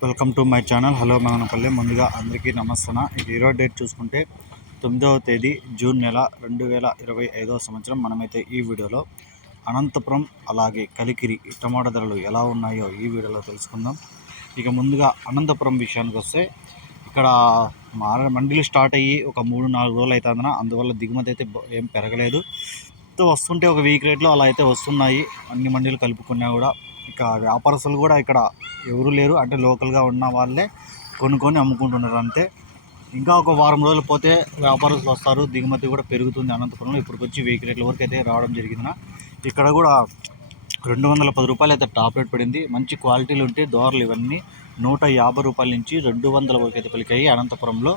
Welcome to my channel. Hello Madanapalle. ముందుగా అందరికీ నమస్తన ఇది ఈరోజు డేట్ చూసుకుంటే తొమ్మిదవ తేదీ జూన్ నెల రెండు వేల ఇరవై ఐదవ సంవత్సరం. మనమైతే ఈ వీడియోలో అనంతపురం అలాగే కలికిరి టమాటా ధరలు ఎలా ఉన్నాయో ఈ వీడియోలో తెలుసుకుందాం. ఇక ముందుగా అనంతపురం విషయానికి వస్తే ఇక్కడ మార మండీలు స్టార్ట్ అయ్యి ఒక మూడు నాలుగు రోజులు అవుతుందన్న అందువల్ల దిగుమతి అయితే ఏం పెరగలేదు. వస్తుంటే ఒక వీక్ రేట్లో అలా అయితే వస్తున్నాయి. అన్ని మండీలు కలుపుకున్నా కూడా ఇక వ్యాపారస్తులు కూడా ఇక్కడ ఎవరు లేరు. అంటే లోకల్గా ఉన్న వాళ్ళే కొనుక్కొని అమ్ముకుంటున్నారు అంతే. ఇంకా ఒక వారం రోజులు పోతే వ్యాపారస్తులు వస్తారు. దిగుమతి కూడా పెరుగుతుంది అనంతపురంలో. ఇప్పుడు వచ్చి వెయ్యి రేట్ల వరకు అయితే రావడం జరిగింది ఇక్కడ కూడా రెండు వందల పది రూపాయలు అయితే టాప్ రేట్ పడింది. మంచి క్వాలిటీలు ఉంటే దోరలు ఇవన్నీ నూట యాభై రూపాయల నుంచి రెండు వందల వరకు అయితే పలికాయి అనంతపురంలో.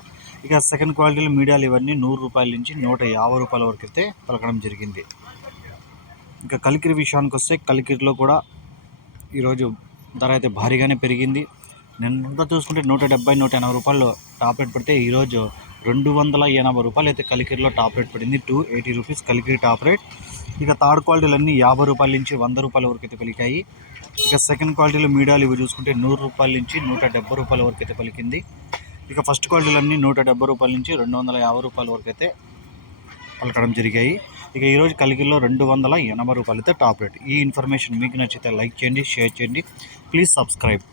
ఇక సెకండ్ క్వాలిటీలు మీడియాలు ఇవన్నీ నూరు రూపాయల నుంచి నూట యాభై రూపాయల వరకు అయితే పలకడం జరిగింది. ఇంకా కలికిరి విషయానికి వస్తే కలికిరిలో కూడా ఈరోజు ధర అయితే భారీగానే పెరిగింది. నిన్నంతా చూసుకుంటే నూట డెబ్బై నూట ఎనభై రూపాయలు టాప్ రేట్ పడితే ఈరోజు రెండు వందల ఎనభై రూపాయలు అయితే కలికిరిలో టాప్ రేట్ పడింది. Two eighty rupees Kalikiri top rate. ఇక థర్డ్ క్వాలిటీలన్నీ యాభై రూపాయల నుంచి వంద రూపాయల వరకు అయితే పలికాయి. ఇక సెకండ్ క్వాలిటీలో మీడియాలు ఇవి చూసుకుంటే నూరు రూపాయల నుంచి నూట డెబ్బై రూపాయల వరకు అయితే పలికింది. ఇక ఫస్ట్ క్వాలిటీలన్నీ నూట డెబ్బై రూపాయల నుంచి రెండు వందల యాభై రూపాయల వరకు అయితే పలకడం జరిగాయి. ఇక ఈరోజు కలిగిలో రెండు వందల ఎనభై రూపాయలతో టాప్ రేట్. ఈ ఇన్ఫర్మేషన్ మీకు నచ్చితే లైక్ చేయండి షేర్ చేయండి. Please subscribe.